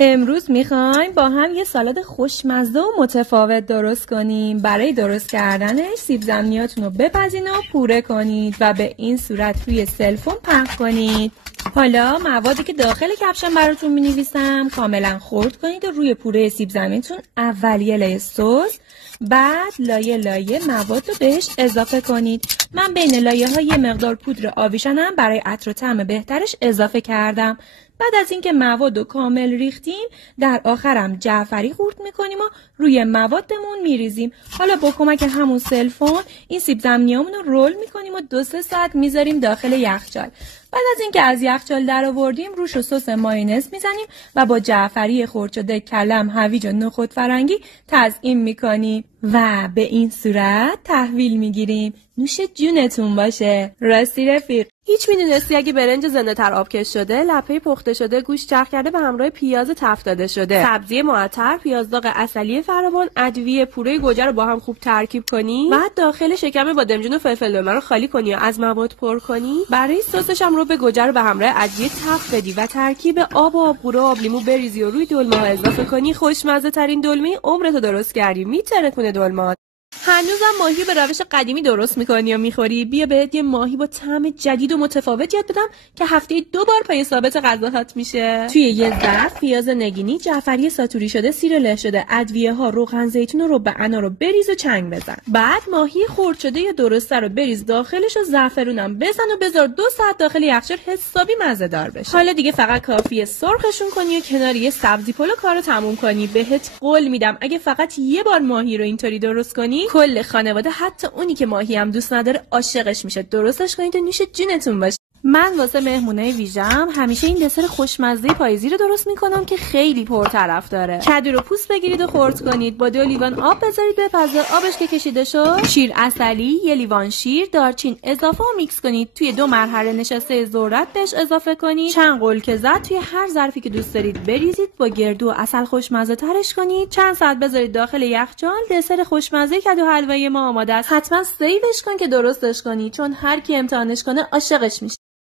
امروز میخوایم با هم یه سالاد خوشمزه و متفاوت درست کنیم. برای درست کردنش سیب زمینیاتون رو بپزین و پوره کنید و به این صورت روی سلفون پهن کنید. حالا موادی که داخل کپشن براتون مینویسم کاملا خرد کنید و روی پوره سیب زمینیتون اول یه لایه سس، بعد لایه مواد رو بهش اضافه کنید. من بین لایه ها یه مقدار پودر آویشنم برای عطر و طعم بهترش اضافه کردم. بعد از اینکه مواد رو کامل ریختیم در آخرم جعفری خورد میکنیم و روی موادمون میریزیم. حالا با کمک همون سلفون این سیب زمینیامون رو رول میکنیم و 2-3 ساعت میذاریم داخل یخچال. بعد از اینکه از یخچال در آوردیم روش رو سس مایونز میزنیم و با جعفری خرد شده، کلم، هویج و نخود فرنگی تزیین میکنیم و به این صورت تحویل میگیریم. نوش جونتون باشه. راستی رفیق، هیچ میدونستی اگه برنج زنده تر آبکش شده، لپه پخته شده، گوشت چرخ کرده به همراه پیاز تفت داده شده، سبزی معطر، پیاز داغ عسلی فراوان، ادویه، پوره گوجه رو با هم خوب ترکیب کنی، بعد داخل شکم بادمجون و فلفل دلمه رو خالی کنی و از مواد پر کنی. برای سسش هم رو به گوجه رو به همراه ادویه تفت بدی و ترکیب آب و آبگورو و آب لیمو بریزی و روی دلمه ها اضافه کنی. خوشمزه ترین دلمه عمرتو درست کردی. میترکونه دلمه. هنوزم ماهی به روش قدیمی درست میکنی یا میخوری؟ بیا بهت یه ماهی با طعم جدید و متفاوت یاد بدم که هفته 2 بار پای ثابت غذاهات میشه. توی یه ظرف پیاز نگینی، جعفری ساتوری شده، سیر له شده، ادویه ها، روغن زیتون و رب انا رو بریز و چنگ بزن. بعد ماهی خرد شده یا درسته رو بریز داخلش و زعفرونم بزن و بذار 2 ساعت داخل یخچال حسابی مزه دار بشه. حالا دیگه فقط کافیه سرخشون کنی و کنار یه سبزی پلو کارو تموم کنی. بهت قول میدم اگه فقط یه بار ماهی رو اینطوری درست کنی کل خانواده، حتی اونی که ماهی هم دوست نداره، عاشقش میشه. درستش کنید و نوش جونتون باشه. من واسه مهمونای ویژم همیشه این دسر خوشمزه پاییزی رو درست میکنم که خیلی پرطرف داره. کدو رو پوست بگیرید و خرد کنید، با 2 لیوان آب بذارید بپزه. آبش که کشیده شد، شیر عسلی، 1 لیوان شیر، دارچین اضافه و میکس کنید. توی 2 مرحله نشسته ذرت بهش اضافه کنید. چند غل که زد توی هر ظرفی که دوست دارید بریزید. با گردو و عسل خوشمزه ترش کنید. چند ساعت بذارید داخل یخچال. دسر خوشمزه کدو حلوایی ما آماده است. حتما سیوش کن که درستش کنی، چون هر کی امتحانش کنه عاشقش میشه.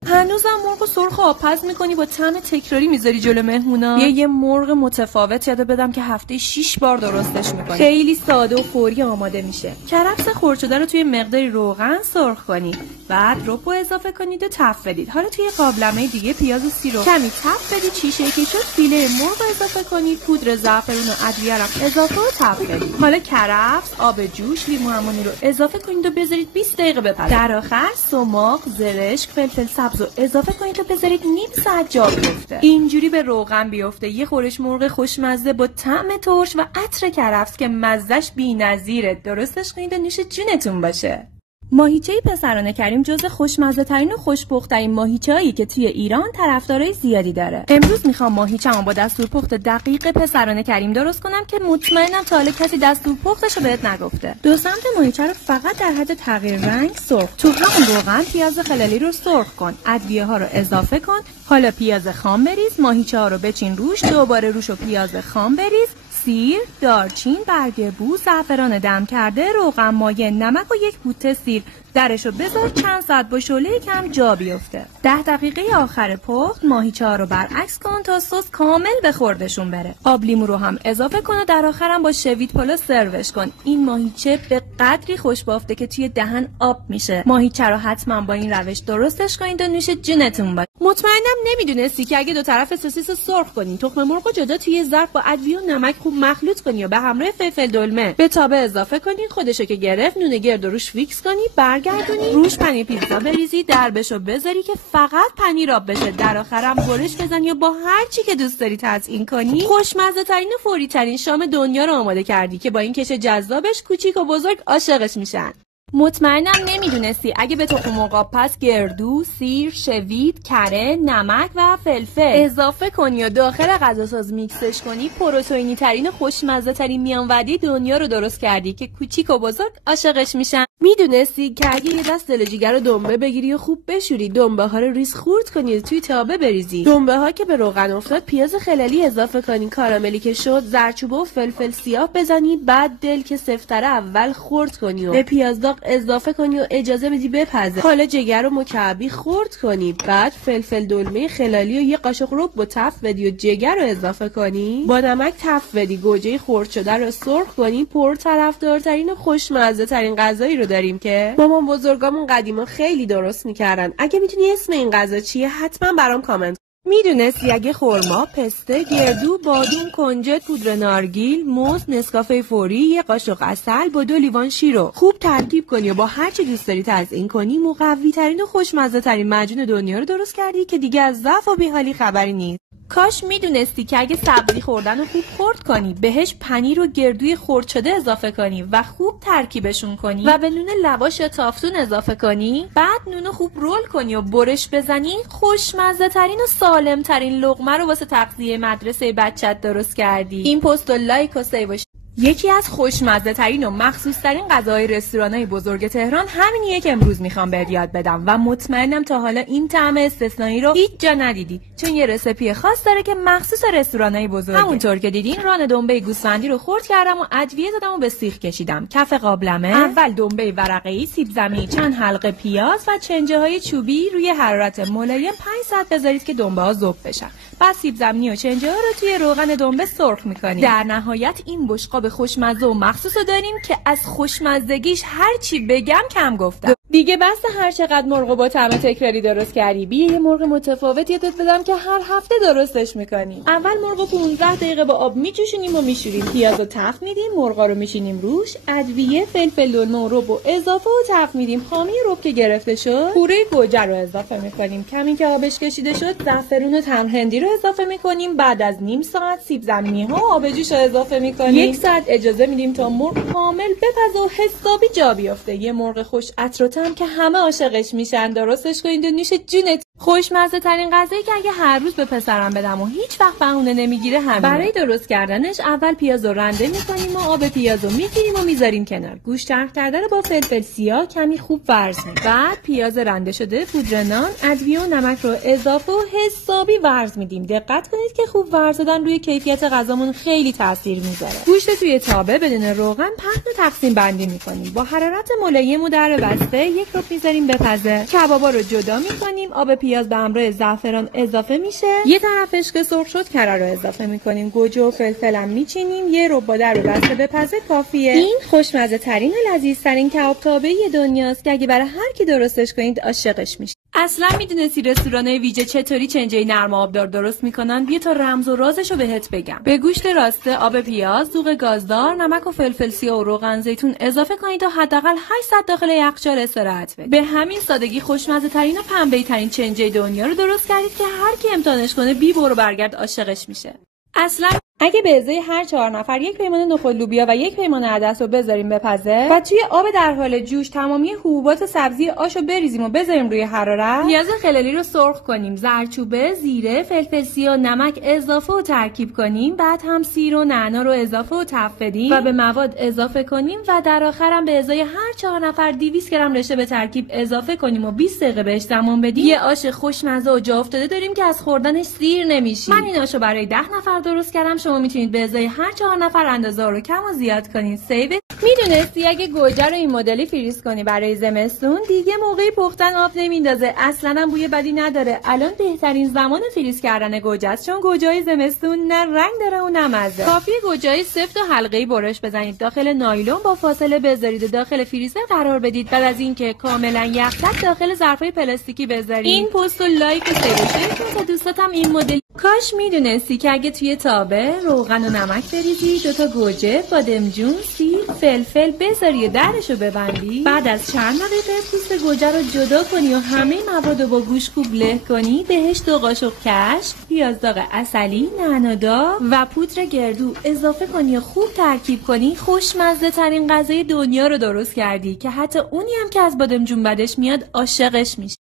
هنوزم مرغ سرخ آبپز میکنی با طعم تکراری میذاری جلو مهمونا؟ یه مرغ متفاوت یاد بدم که هفته 6 بار درستش میکنی. خیلی ساده و فوری آماده میشه. کرفس خرد شده رو توی مقداری روغن سرخ کنید، بعد ربو اضافه کنید و تفت بدید. حالا توی قابلمه دیگه پیاز و سیر رو کمی تفت بدید. شیشه که شد فیله مرغ اضافه کنید. پودر زعفرون و ادویه رو اضافه و تفت بدید. حالا کرفس، آب جوش، لیمو عمونی رو اضافه کنید و بذارید 20 دقیقه بپزه. در آخر سماق، زرشک، فلفل سبز رو اضافه کنید و بذارید نیم ساعت جا بیفته. اینجوری به روغن بیفته. یه خورش مرغ خوشمزه با طعم ترش و عطر کرفس که مزهش بی‌نظیره. درستش کنید و نوش جونتون باشه. ماهیچه پسرانه کریم جزو خوشمزه ترین و خوشپخت‌ترین ماهیچه‌ای که توی ایران طرفدارای زیادی داره. امروز میخوام ماهیچه‌مو با دستور پخت دقیق پسرانه کریم درست کنم که مطمئنم تا حالا کسی دستور پختشو بهت نگفته. 2 سمت ماهیچه رو فقط در حد تغییر رنگ سرخ. تو همون روغن پیاز خلالی رو سرخ کن. ادویه ها رو اضافه کن. حالا پیاز خام بریز. ماهیچه ها رو بچین روش. دوباره روش و پیاز خام بریز. سیر، دارچین، برگ بو، زعفران دم کرده، روغن مایع، نمک و 1 بوته سیر. درشو بذار چند ساعت با شعله کم جا بیفته. 10 دقیقه آخر پخت ماهیچه ها رو برعکس کن تا سس کامل به خوردشون بره. آب لیمو رو هم اضافه کن و در آخرم با شوید پلو سروش کن. این ماهیچه به قدری خوش بافته که توی دهن آب میشه. ماهیچه رو حتما با این روش درستش کنید و نوش جونتون باشه. مطمئنم نمیدونستی که اگه 2 طرف سوسیس رو سرخ کنی، تخم مرغ رو جدا توی ظرف با ادویه و نمک خوب مخلوط کنی و به همراه فلفل دلمه به تابه اضافه کنی. خودشو که گرفت نون گرد روش فیکس کنی، برگردونی، روش پنیر پیتزا بریزی، دربشو بذاری که فقط پنیر آب بشه. در آخرم برش بزنی و با هر چی که دوست داری تزیین کنی. خوشمزه ترین و فوری ترین شام دنیا رو آماده کردی که با این کش جذابش کوچیک و بزرگ عاشقش میشن. مطمئنم نمیدونستی اگه به تخم مرغ پس گردو، سیر، شوید، کره، نمک و فلفل اضافه کنی و داخل غذاساز میکسش کنی، پروتئینی ترین و خوشمزه ترین میانوردی دنیا رو درست کردی که کوچیک و بزرگ عاشقش میشن. میدونستی که اگه یه دست دل جیگر دنبه بگیری و خوب بشوری، دنبه ها رو ریز خورد کنی و توی تابه بریزی، دنبه ها که به روغن افتاد پیاز خلالی اضافه کنی، کاراملی که شد زردچوبه و فلفل سیاه بزنی، بعد دل که سفتره اول خرد کنی و به پیاز داغ اضافه کنی و اجازه بدی بپزه. حالا جگر رو مکعبی خرد کنی، بعد فلفل دلمه خلالی و یه قاشق رب با تف بدی و جگر رو اضافه کنی، با نمک تف بدی، گوجه خرد شده رو سرخ کنی. پرطرفدارترین و خوشمزه ترین غذایی رو داریم که مامان بزرگامون قدیما خیلی درست میکردن. اگه میتونی اسم این غذا چیه حتما برام کامنت. میدونستی اگه خرما، پسته، گردو، بادوم، کنجد، پودر نارگیل، موز، نسکافه فوری، یه قاشق عسل با 2 لیوان شیر رو خوب ترکیب کنی و با هر چی دوست داری تزیین کنی، مقوی ترین و خوشمزه ترین معجون دنیا رو درست کردی که دیگه از ضعف و بیحالی خبری نیست. کاش میدونستی که اگه سبزی خوردن رو خوب خرد کنی، بهش پنیر و گردوی خرد شده اضافه کنی و خوب ترکیبشون کنی و به نون لواش یا تافتون اضافه کنی، بعد نونو خوب رول کنی و برش بزنی، خوشمزه ترین و سالم ترین لقمه رو واسه تغذیه مدرسه بچت درست کردی. این پست و لایک و سیو. یکی از خوشمزه ترین و مخصوص ترین غذاهای رستوران‌های بزرگ تهران همینیه که امروز میخوام بهت یاد بدم و مطمئنم تا حالا این طعم استثنایی رو هیچ جا ندیدی، چون یه رسیپی خاص داره که مخصوص رستوران‌های بزرگه. همونطور که دیدین ران دنبه گوسفندی رو خرد کردم و ادویه دادم و به سیخ کشیدم. کف قابلمه اول دنبه ورقه‌ای، سیب زمینی، چند حلقه پیاز و چنجه‌های چوبی روی حرارت ملایم 5 ساعت بذارید که دنبه‌ها ذوب بشن. بعد سیب زمینی و چنجه‌ها رو توی روغن دنبه سرخ می‌کنید. در نهایت این بشقاب خوشمزه و مخصوص رو داریم که از خوشمزدگیش هر چی بگم کم گفتم. دیگه بس هر چقدر مرغ با طعم تکراری درست کردی. بیا یه مرغ متفاوت یادت بدم که هر هفته درستش می‌کنیم. اول مرغ 15 دقیقه با آب می‌جوشونیم و می‌شوریم. پیازو تفت میدیم، مرغا رو می‌شینیم روش، ادویه، فلفل دلمه و رب اضافه و تفت میدیم. خامی رب که گرفته شد، پوره گوجه رو اضافه می‌کنیم. کمی که آبش کشیده شد، زعفرون و تمر هندی رو اضافه می‌کنیم. بعد از نیم ساعت سیب زمینی‌ها و آب جوش رو اضافه می‌کنیم. 1 ساعت اجازه میدیم تا مرغ کامل بپزه و حسابی جا بیفته. یه مرغ خوش عطر و طعم که همه عاشقش میشن. درستش کنید و نوش جونت. خوشمزه ترین غذایی که اگه هر روز به پسرم بدم و هیچ وقت بهونه نمیگیره همینه. برای درست کردنش اول پیاز رو رنده می‌کنیم و آب پیاز رو می‌گیریم و می‌ذاریم کنار. گوشت چرخ کرده رو با فلفل سیاه کمی خوب ورز می‌کنیم. بعد پیاز رنده شده، پودر نان، ادویه و نمک رو اضافه و حسابی ورز میدیم. دقت کنید که خوب ورزیدن روی کیفیت غذامون خیلی تاثیر میذاره. گوشت توی تابه بدون روغن پهن و تقسیم بندی می‌کنیم. با حرارت ملایم و در بسته 1 ربع می‌ذاریم بپزه. کبابا رو جدا می‌کنیم. آب پیاز به همراه زعفران اضافه میشه. یه طرفش که سرخ شد کره رو اضافه می‌کنیم. گوجه و فلفل هم می‌چینیم. 1 ربع با در بسته بپزه کافیه. این خوشمزه ترین و لذیذ ترین کباب تابه دنیاست که اگه برای هر کی درستش کنید عاشقش میشه. اصلا میدونستی رستوران‌های ویژه چطوری چنجه نرم آبدار درست میکنن؟ بیا تا رمز و رازشو بهت بگم. به گوشت راسته آب پیاز، دوغ گازدار، نمک و فلفل سیاه و روغن زیتون اضافه کنید تا حداقل 8 ساعت داخل یخچال استراحت بده. به همین سادگی خوشمزه ترین و پنبه‌ای ترین چنجه دنیا رو درست کردید که هر کی امتحانش کنه بی برو برگرد عاشقش میشه. اصلا اگه به ازای هر 4 نفر 1 پیمانه نخود لوبیا و 1 پیمانه عدس رو بذاریم بپزه و توی آب در حال جوش تمامی حبوبات سبزی آشو بریزیم و بذاریم روی حرارت، پیاز خلالی رو سرخ کنیم، زردچوبه، زیره، فلفل سیاه، نمک اضافه و ترکیب کنیم، بعد هم سیر و نعنا رو اضافه و تفت بدیم و به مواد اضافه کنیم و در آخر هم به ازای هر 4 نفر 200 گرم رشه به ترکیب اضافه کنیم و 20 دقیقه بهش زمان بدیم. یه آش خوشمزه و جا افتاده داریم که از خوردنش سیر نمیشی. من این آشو برای 10 نفر درست کردم. شما میتونید به ازای هر 4 نفر اندازه رو کم و زیاد کنید. سیو. میدونستی اگه گوجه رو این مدلی فریز کنی برای زمستون دیگه موقعی پختن آب نمیندازه، اصلا هم بوی بدی نداره. الان بهترین زمان فریز کردن گوجه است، چون گوجه‌های زمستون نه رنگ داره و نه مزه. کافیه گوجه‌های سفت و حلقه‌ای برش بزنید، داخل نایلون با فاصله بذارید و داخل فریزر قرار بدید. بعد از اینکه کاملا یخزده داخل ظرفای پلاستیکی بذارید. این پست و لایک و سیو کن تا دوستاتم این مدل. کاش میدونستی که اگه توی تابه روغن و نمک بریزی، 2 تا گوجه، بادمجون، سیر، فلفل بذاری و درشو ببندی، بعد از چند دقیقه پوست گوجه رو جدا کنی و همه مواد رو با گوشت خوب له کنی، بهش 2 قاشق کشک، پیاز داغ عسلی، نعنادار و پودر گردو اضافه کنی و خوب ترکیب کنی، خوشمزه ترین غذای دنیا رو درست کردی که حتی اونی هم که از بادمجون بدش میاد عاشقش میشه.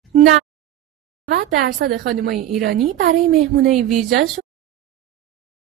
90% خانمای ایرانی برای مهمونای ویژه‌شون